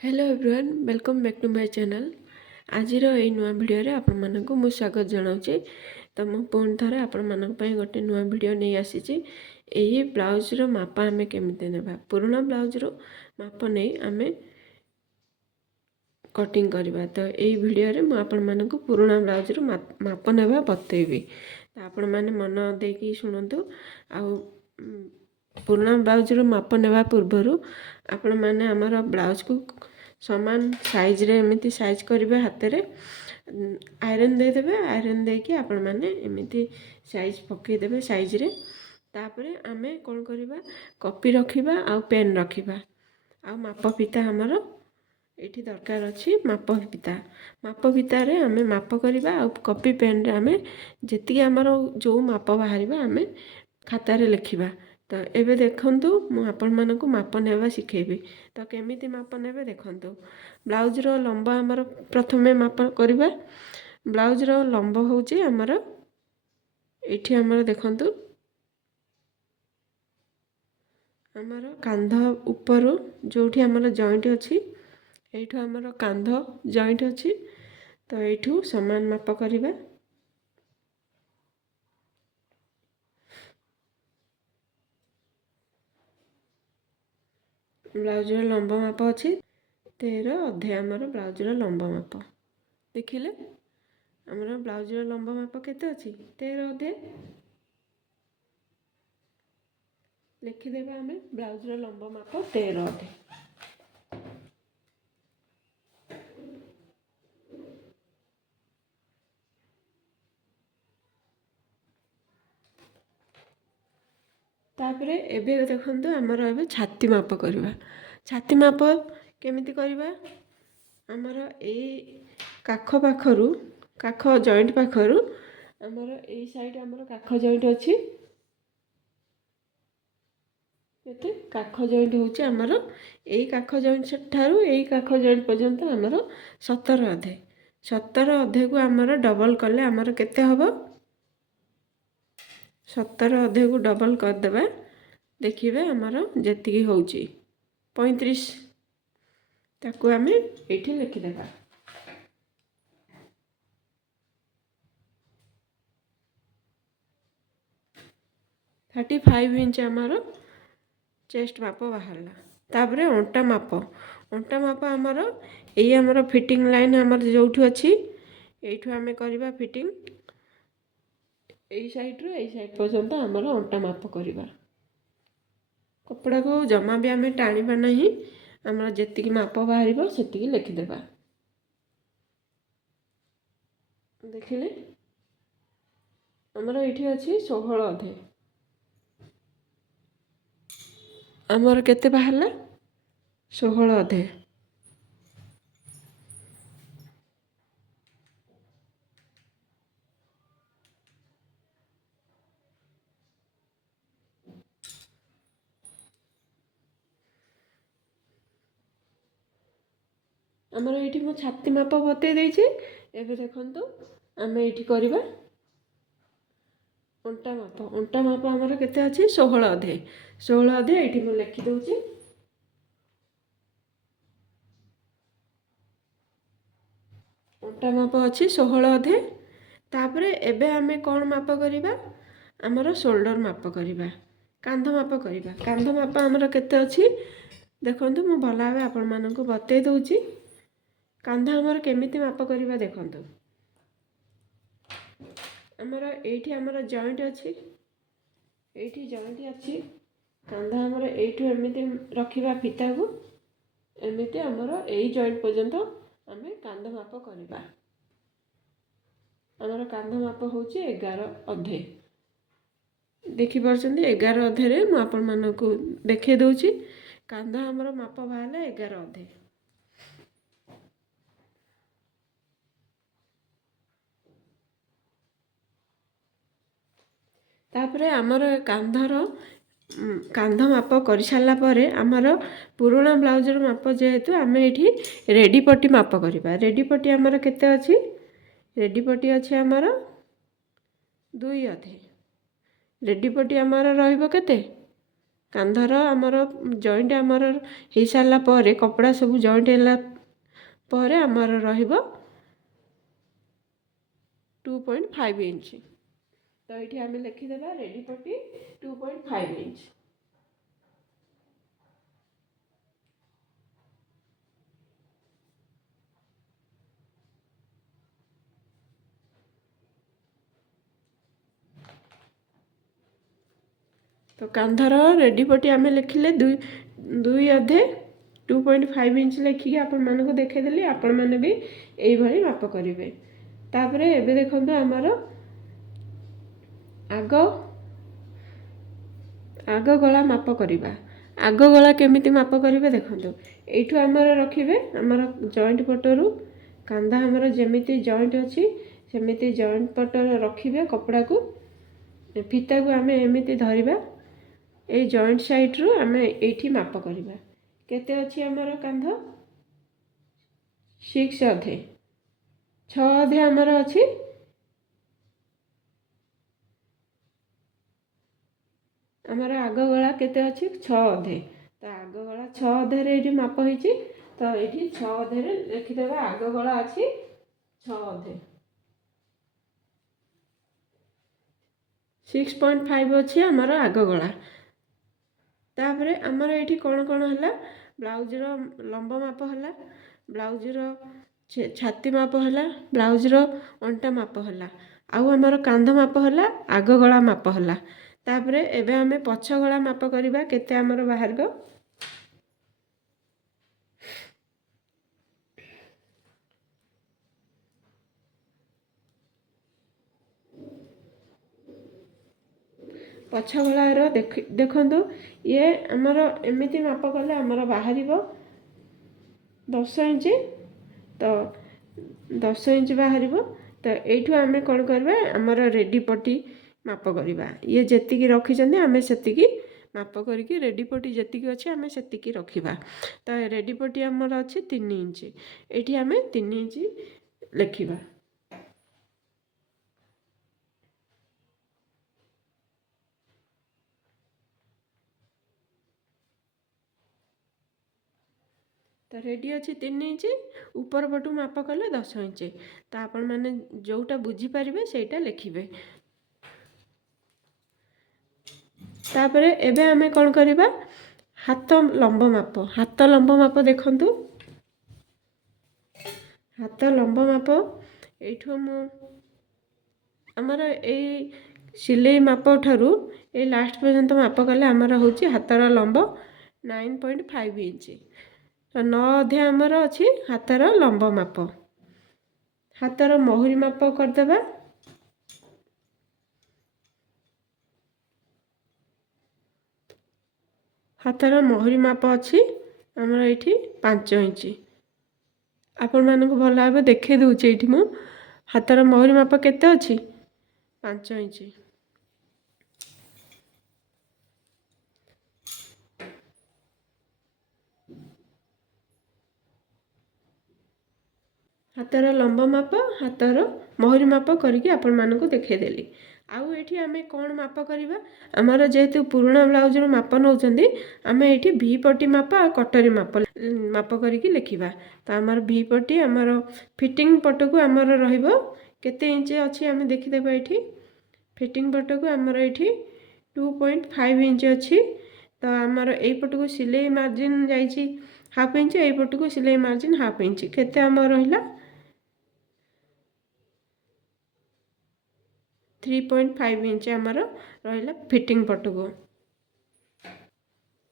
Hello everyone welcome back to my channel. आज नुआ video आपण मानक मु स्वागत जनाऊँगी। तो मु पुणी थे आपण मानक गोटे नुआ भिडियो नहीं आसी। यही ब्लाउज रो माप आम केमी नेबा पुराना ब्लाउज रो माप नहीं आम कटिंग करवा। तो यही भिडियो रे मु आपण मानक पुराना ब्लाउज रो माप नेबा बतेबी। तो आपण माने मन देकी शुणु। आ पुराना ब्लाउज रो माप नेबा पूर्व आपण माने हमर ब्लाउज को समान साइज रे एमती साइज करेंगे। हाथ में आयरन देदेवे। आयरन देकी आपण माने एमती साइज पकईदेवे साइज रे। तापरे आमे कौन करवा कॉपी रखिबा आ पेन रखिबा आ माप फिता हमर एठी दरकार अछि। माप फिता रे आमे माप करवा आ कॉपी पेन रे आमे जेती हमर जो माप बाहरिबा आमे खाता रे लिखिबा। तो एबे देखंतु मु आपण मानकु माप नेबा सिखेबी। तो केमिति माप नेबे देखंतु। ब्लाउज रो लंबा हमर प्रथमे माप करबा। ब्लाउज रो लंबा होउची हमर एठी हमर देखंतु हमर कांध ऊपर जोठी हमर जॉइंट अछि एठू हमर कांध जॉइंट अछि। तो एठू समान माप करबा। ब्लाउज रो लंबा माप अछि 13 अधे हमर ब्लाउज रो लंबा माप देखिले। हमर ब्लाउज रो लंबा माप केते अछि 13 अधे लिखिदेबा। आम ब्लाउज रो लंबा माप 13 अधे। तापरे एबे देखंतु हमर एबे छाती माप करबा। छाती माप केमिति करबा। हमर ए काख पाखरु काख जॉइंट पाखरु हमर ए साइड हमर काख जॉइंट अछि केते काख जॉइंट होची हमर ए काख जॉइंट ठारू ए काख जॉइंट पर्यंत हमर 17 अधे। 17 अधे को हमर डबल करले हमर केते हबो 17 अधे को डबल कर देबा। देखिबे हमर जेतिकी होची 35 ताकू आमे एठी लिखि देबा। थर्टी 35 इंच हमर चेस्ट माप बाहरला। तापरे अंटा माप हमर एई हमर फिटिंग लाइन हमर जोठू अछि एठू आमे करबा फिटिंग। एई साइड पर्यंत हमर अंटा माप करबा। कपड़ा को जमा भी आमे टाणीबा नहीं। हमर जेतिकी माप बाहरिबो सेतिकी लिखि देबा। देखिले हमर एठी अछि 16 अधे। हमर केते बाहरला 16 अधे। हमर एठी मो छाती माप बते देछि। एबे देखंतु आमे एठी करबा अंटा माप हमर केते अछि 16 अधे। 16 अधे एठी मो लिखि दउछि। अंटा माप अछि 16 अधे। तापरे एबे आमे कोन माप करबा हमर शोल्डर माप करबा कांध माप करबा। कांध माप हमर केते अछि देखंतु मु भला भाबे आपण मानकु बते दउछि। कांध हमर केमिति माप करबा देखंतु। हमर एठी हमर जॉइंट अछि एठी जॉइंट अछि। कांध हमर एठू एमिति रखिबा फिता को एमिति हमर एई जॉइंट पर्यंत आमे कांध माप करबा। हमर कांध माप होची 11 अधे। देखि परछंती 11 अधे रे मु आपण मानकु देखे दउछि। कांध हमर माप बाहले 11 अधे। तापरे हमर कांध माप कर सारा पर आमर पुराना ब्लाउज माप जेहेतु आमे एठी रेडी पट्टी माप करबा। रेडी पट्टी हमर केते अछि रेडी पट्टी अछि हमर 2 अधे। रेडी पट्टी हमर रहइबो केते କାନ୍ଧର ଆମର ଜଏଣ୍ଟ ଆମର ହେଇସାରିଲା ପରେ କପଡ଼ା ସବୁ ଜଏଣ୍ଟ ହେଲା ପରେ ଆମର ରହିବ 2.5 ଇଞ୍ଚ। ତ ଏଇଠି ଆମେ ଲେଖିଦେବା ରେଡ଼ି ପଟି 2.5 ଇଞ୍ଚ। ତ କାନ୍ଧର ରେଡ଼ି ପଟି ଆମେ ଲେଖିଲେ ଦୁଇ ଅଧେ 2.5 ଇଞ୍ଚ ଲେଖିକି ଆପଣମାନଙ୍କୁ ଦେଖେଇଦେଲି। ଆପଣମାନେ ବି ଏଇଭଳି ମାପ କରିବେ। ତାପରେ ଏବେ ଦେଖନ୍ତୁ ଆମର ଆଗ ଗଳା ମାପ କରିବା। ଆଗ ଗଳା କେମିତି ମାପ କରିବେ ଦେଖନ୍ତୁ। ଏଇଠୁ ଆମର ରଖିବେ ଆମର ଜଏଣ୍ଟ ପଟରୁ କାନ୍ଧ ଆମର ଯେମିତି ଜଏଣ୍ଟ ଅଛି ସେମିତି ଜଏଣ୍ଟ ପଟରେ ରଖିବେ କପଡ଼ାକୁ। ଫିତାକୁ ଆମେ ଏମିତି ଧରିବା, ଏଇ ଜଏଣ୍ଟ ସାଇଡ଼ରୁ ଆମେ ଏଇଠି ମାପ କରିବା। କେତେ ଅଛି ଆମର କାନ୍ଧ? 6 ଅଧେ। 6 ଅଧେ ଆମର ଅଛି। ଆମର ଆଗ ଗଳା କେତେ ଅଛି? 6 ଅଧେ। ତ ଆଗ ଗଳା 6 ଅଧେରେ ଏଇଠି ମାପ ହେଇଛି। ତ ଏଇଠି 6 ଅଧେରେ ଲେଖିଦେବା ଆଗ ଗଳା ଅଛି 6 ଅଧେ। 6.5 ଅଛି ଆମର ଆଗ ଗଳା। ତାପରେ ଆମର ଏଇଠି କ'ଣ ହେଲା? ବ୍ଲାଉଜର ଲମ୍ବ ମାପ ହେଲା, ବ୍ଲାଉଜର ଛାତି ମାପ ହେଲା, ବ୍ଲାଉଜର ଅଣ୍ଟା ମାପ ହେଲା, ଆଉ ଆମର କାନ୍ଧ ମାପ ହେଲା, ଆଗ ଗଳା ମାପ ହେଲା। ତାପରେ ଏବେ ଆମେ ପଛ ଗଳା ମାପ କରିବା। କେତେ ଆମର ବାହାରିବ? ପଛ ଗଳାର ଦେଖନ୍ତୁ, ଇଏ ଆମର ଏମିତି ମାପ କଲେ ଆମର ବାହାରିବ 10 ଇଞ୍ଚ। ତ 10 ଇଞ୍ଚ ବାହାରିବ। ତ ଏଇଠୁ ଆମେ କ'ଣ କରିବା? ଆମର ରେଡ଼ି ପଟି ମାପ କରିବା। ଇଏ ଯେତିକି ରଖିଛନ୍ତି ଆମେ ସେତିକି ମାପ କରିକି ରେଡ଼ି ପଟି ଯେତିକି ଅଛି ଆମେ ସେତିକି ରଖିବା। ତ ରେଡ଼ି ପଟି ଆମର ଅଛି 3 ଇଞ୍ଚ। ଏଇଠି ଆମେ 3 ଇଞ୍ଚ ଲେଖିବା। ତ ରେଡ଼ି ଅଛି 3 ଇଞ୍ଚ। ଉପର ପଟୁ ମାପ କଲେ 10 ଇଞ୍ଚ। ତ ଆପଣମାନେ ଯେଉଁଟା ବୁଝିପାରିବେ ସେଇଟା ଲେଖିବେ। ତାପରେ ଏବେ ଆମେ କ'ଣ କରିବା? ହାତ ଲମ୍ବ ମାପ। ହାତ ଲମ୍ବ ମାପ ଦେଖନ୍ତୁ। ହାତ ଲମ୍ବ ମାପ ଏଇଠୁ ଆମର ଏଇ ସିଲେଇ ମାପ ଠାରୁ ଏଇ ଲାଷ୍ଟ ପର୍ଯ୍ୟନ୍ତ ମାପ କଲେ ଆମର ହେଉଛି ହାତର ଲମ୍ବ 9.5 ଇଞ୍ଚ। ତ 9 ଅଧେ ଆମର ଅଛି ହାତର ଲମ୍ବ ମାପ। ହାତର ମହୁରୀ ମାପ କରିଦେବା। ହାତର ମହୁରୀ ମାପ ଅଛି ଆମର ଏଇଠି 5 ଇଞ୍ଚ। ଆପଣମାନଙ୍କୁ ଭଲ ଭାବେ ଦେଖେଇ ଦେଉଛି। ଏଇଠି ମୁଁ ହାତର ମହୁରୀ ମାପ କେତେ ଅଛି? 5 ଇଞ୍ଚ। ହାତର ଲମ୍ବ ମାପ, ହାତର ମହୁରୀ ମାପ କରିକି ଆପଣମାନଙ୍କୁ ଦେଖେଇଦେଲି। ଆଉ ଏଇଠି ଆମେ କ'ଣ ମାପ କରିବା? ଆମର ଯେହେତୁ ପୁରୁଣା ବ୍ଲାଉଜର ମାପ ନେଉଛନ୍ତି, ଆମେ ଏଇଠି ଭି ପଟି ମାପ ଆଉ କଟରୀ ମାପ କରିକି ଲେଖିବା। ତ ଆମର ଭି ପଟି ଆମର ଫିଟିଙ୍ଗ ପଟକୁ ଆମର ରହିବ କେତେ ଇଞ୍ଚ ଅଛି ଆମେ ଦେଖିଦେବା। ଏଇଠି ଫିଟିଙ୍ଗ ପଟକୁ ଆମର ଏଇଠି 2.5 ଇଞ୍ଚ ଅଛି। ତ ଆମର ଏଇପଟକୁ ସିଲେଇ ମାର୍ଜିନ୍ ଯାଇଛି 1/2 ଇଞ୍ଚ, ଏଇପଟକୁ ସିଲେଇ ମାର୍ଜିନ୍ 1/2 ଇଞ୍ଚ। କେତେ ଆମର ରହିଲା? 3.5 ଇଞ୍ଚ ଆମର ରହିଲା ଫିଟିଙ୍ଗ ପଟକୁ।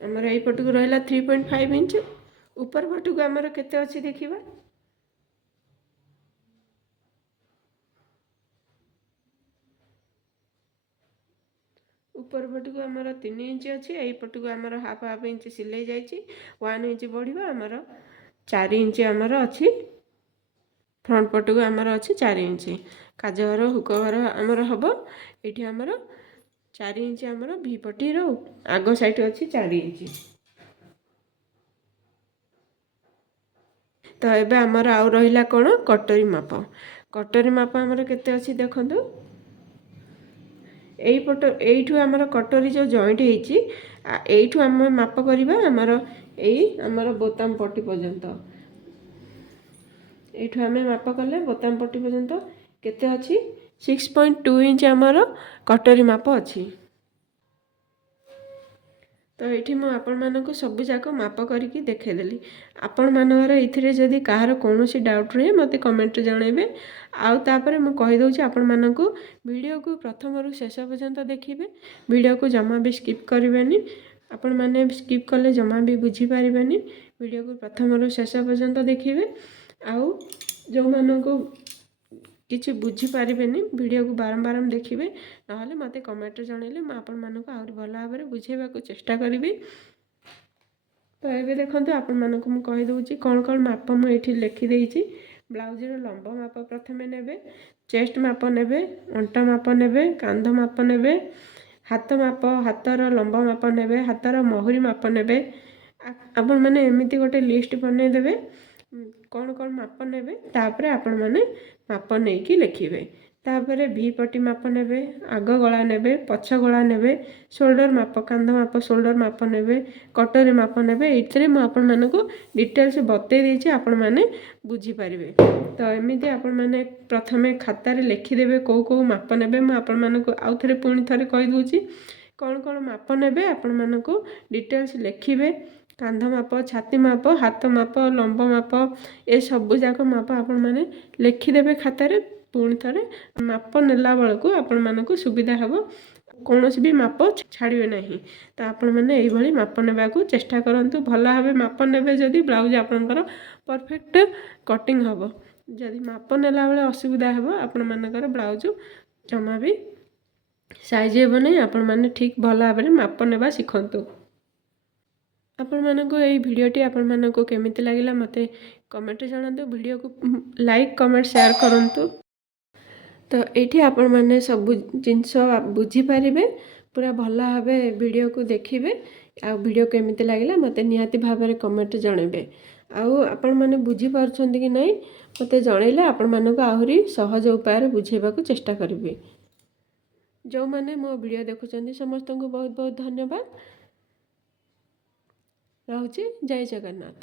ଆମର ଏଇପଟକୁ ରହିଲା 3.5 ଇଞ୍ଚ। ଉପର ପଟକୁ ଆମର କେତେ ଅଛି ଦେଖିବା। ଉପର ପଟକୁ ଆମର 3 ଇଞ୍ଚ ଅଛି। ଏଇପଟକୁ ଆମର 1/2 ଇଞ୍ଚ ସିଲେଇ ଯାଇଛି। 1 ଇଞ୍ଚ ବଢ଼ିବ ଆମର 4 ଇଞ୍ଚ ଆମର ଅଛି। ଫ୍ରଣ୍ଟ ପଟକୁ ଆମର ଅଛି 4 ଇଞ୍ଚ। କାଜ ଘର ହୁକ ଘର ଆମର ହେବ। ଏଇଠି ଆମର 4 ଇଞ୍ଚ ଆମର ଭି ପଟିର ଆଗ ସାଇଟ୍ ଅଛି 4 ଇଞ୍ଚ। ତ ଏବେ ଆମର ଆଉ ରହିଲା କ'ଣ? କଟରୀ ମାପ। କଟରୀ ମାପ ଆମର କେତେ ଅଛି ଦେଖନ୍ତୁ। ଏଇପଟ ଏଇଠୁ ଆମର କଟରୀ ଯେଉଁ ଜଏଣ୍ଟ ହେଇଛି ଏଇଠୁ ଆମେ ମାପ କରିବା ଆମର ବୋତାମ ପଟି ପର୍ଯ୍ୟନ୍ତ। ଏଇଠୁ ଆମେ ମାପ କଲେ ବୋତାମ ପଟି ପର୍ଯ୍ୟନ୍ତ କେତେ ଅଛି 6.2 ଇଞ୍ଚ ଆମର କଟରୀ ମାପ ଅଛି। ତ ଏଇଠି ମୁଁ ଆପଣମାନଙ୍କୁ ସବୁ ଯାକ ମାପ କରିକି ଦେଖେଇଦେଲି। ଆପଣମାନଙ୍କର ଏଇଥିରେ ଯଦି କାହାର କୌଣସି ଡାଉଟ୍ ରହେ ମୋତେ କମେଣ୍ଟରେ ଜଣାଇବେ। ଆଉ ତାପରେ ମୁଁ କହିଦେଉଛି ଆପଣମାନଙ୍କୁ ଭିଡ଼ିଓକୁ ପ୍ରଥମରୁ ଶେଷ ପର୍ଯ୍ୟନ୍ତ ଦେଖିବେ। ଭିଡ଼ିଓକୁ ଜମା ବି ସ୍କିପ୍ କରିବେନି। ଆପଣମାନେ ସ୍କିପ୍ କଲେ ଜମା ବି ବୁଝିପାରିବେନି। ଭିଡ଼ିଓକୁ ପ୍ରଥମରୁ ଶେଷ ପର୍ଯ୍ୟନ୍ତ ଦେଖିବେ। ଆଉ ଯେଉଁମାନଙ୍କୁ କିଛି ବୁଝିପାରିବେନି ଭିଡ଼ିଓକୁ ବାରମ୍ବାର ଦେଖିବେ, ନହେଲେ ମୋତେ କମେଣ୍ଟରେ ଜଣାଇଲେ ମୁଁ ଆପଣମାନଙ୍କୁ ଆହୁରି ଭଲ ଭାବରେ ବୁଝାଇବାକୁ ଚେଷ୍ଟା କରିବି। ତ ଏବେ ଦେଖନ୍ତୁ ଆପଣମାନଙ୍କୁ ମୁଁ କହିଦେଉଛି କ'ଣ କ'ଣ ମାପ ମୁଁ ଏଇଠି ଲେଖିଦେଇଛି। ବ୍ଲାଉଜର ଲମ୍ବ ମାପ ପ୍ରଥମେ ନେବେ, ଚେଷ୍ଟ ମାପ ନେବେ, ଅଣ୍ଟା ମାପ ନେବେ, କାନ୍ଧ ମାପ ନେବେ, ହାତ ମାପ, ହାତର ଲମ୍ବ ମାପ ନେବେ, ହାତର ମହୁରୀ ମାପ ନେବେ। ଆପଣମାନେ ଏମିତି ଗୋଟେ ଲିଷ୍ଟ ବନେଇଦେବେ କ'ଣ କ'ଣ ମାପ ନେବେ, ତାପରେ ଆପଣମାନେ ମାପ ନେଇକି ଲେଖିବେ। ତାପରେ ଭି ପଟି ମାପ ନେବେ, ଆଗ ଗଳା ନେବେ, ପଛ ଗଳା ନେବେ, ସୋଲ୍ଡର ମାପ, କାନ୍ଧ ମାପ, ସୋଲ୍ଡର ମାପ ନେବେ, କଟରୀ ମାପ ନେବେ। ଏଇଥିରେ ମୁଁ ଆପଣମାନଙ୍କୁ ଡିଟେଲ୍ସ ବତେଇ ଦେଇଛି, ଆପଣମାନେ ବୁଝିପାରିବେ। ତ ଏମିତି ଆପଣମାନେ ପ୍ରଥମେ ଖାତାରେ ଲେଖିଦେବେ କେଉଁ କେଉଁ ମାପ ନେବେ। ମୁଁ ଆପଣମାନଙ୍କୁ ଆଉ ଥରେ ପୁଣି ଥରେ କହିଦେଉଛି କ'ଣ କ'ଣ ମାପ ନେବେ। ଆପଣମାନଙ୍କୁ ଡିଟେଲ୍ସ ଲେଖିବେ। କାନ୍ଧ ମାପ, ଛାତି ମାପ, ହାତ ମାପ, ଲମ୍ବ ମାପ, ଏସବୁ ଯାକ ମାପ ଆପଣମାନେ ଲେଖିଦେବେ ଖାତାରେ। ପୁଣି ଥରେ ମାପ ନେଲା ବେଳକୁ ଆପଣମାନଙ୍କୁ ସୁବିଧା ହେବ, କୌଣସି ବି ମାପ ଛାଡ଼ିବେ ନାହିଁ। ତ ଆପଣମାନେ ଏଇଭଳି ମାପ ନେବାକୁ ଚେଷ୍ଟା କରନ୍ତୁ। ଭଲ ଭାବେ ମାପ ନେବେ, ଯଦି ବ୍ଲାଉଜ ଆପଣଙ୍କର ପରଫେକ୍ଟ କଟିଂ ହେବ। ଯଦି ମାପ ନେଲା ବେଳେ ଅସୁବିଧା ହେବ ଆପଣମାନଙ୍କର ବ୍ଲାଉଜ ଜମା ବି ସାଇଜ୍ ହେବ ନାହିଁ। ଆପଣମାନେ ଠିକ୍ ଭଲ ଭାବରେ ମାପ ନେବା ଶିଖନ୍ତୁ। ଆପଣମାନଙ୍କୁ ଏଇ ଭିଡ଼ିଓଟି ଆପଣମାନଙ୍କୁ କେମିତି ଲାଗିଲା ମୋତେ କମେଣ୍ଟରେ ଜଣାନ୍ତୁ। ଭିଡ଼ିଓକୁ ଲାଇକ୍, କମେଣ୍ଟ, ସେୟାର କରନ୍ତୁ। ତ ଏଇଠି ଆପଣମାନେ ସବୁ ଜିନିଷ ବୁଝିପାରିବେ। ପୁରା ଭଲ ଭାବେ ଭିଡ଼ିଓକୁ ଦେଖିବେ। ଆଉ ଭିଡ଼ିଓ କେମିତି ଲାଗିଲା ମୋତେ ନିହାତି ଭାବରେ କମେଣ୍ଟରେ ଜଣାଇବେ। ଆଉ ଆପଣମାନେ ବୁଝିପାରୁଛନ୍ତି କି ନାହିଁ ମୋତେ ଜଣାଇଲେ ଆପଣମାନଙ୍କୁ ଆହୁରି ସହଜ ଉପାୟରେ ବୁଝାଇବାକୁ ଚେଷ୍ଟା କରିବି। ଯେଉଁମାନେ ମୋ ଭିଡ଼ିଓ ଦେଖୁଛନ୍ତି ସମସ୍ତଙ୍କୁ ବହୁତ ବହୁତ ଧନ୍ୟବାଦ। ରହୁଛି। ଜୟ ଜଗନ୍ନାଥ।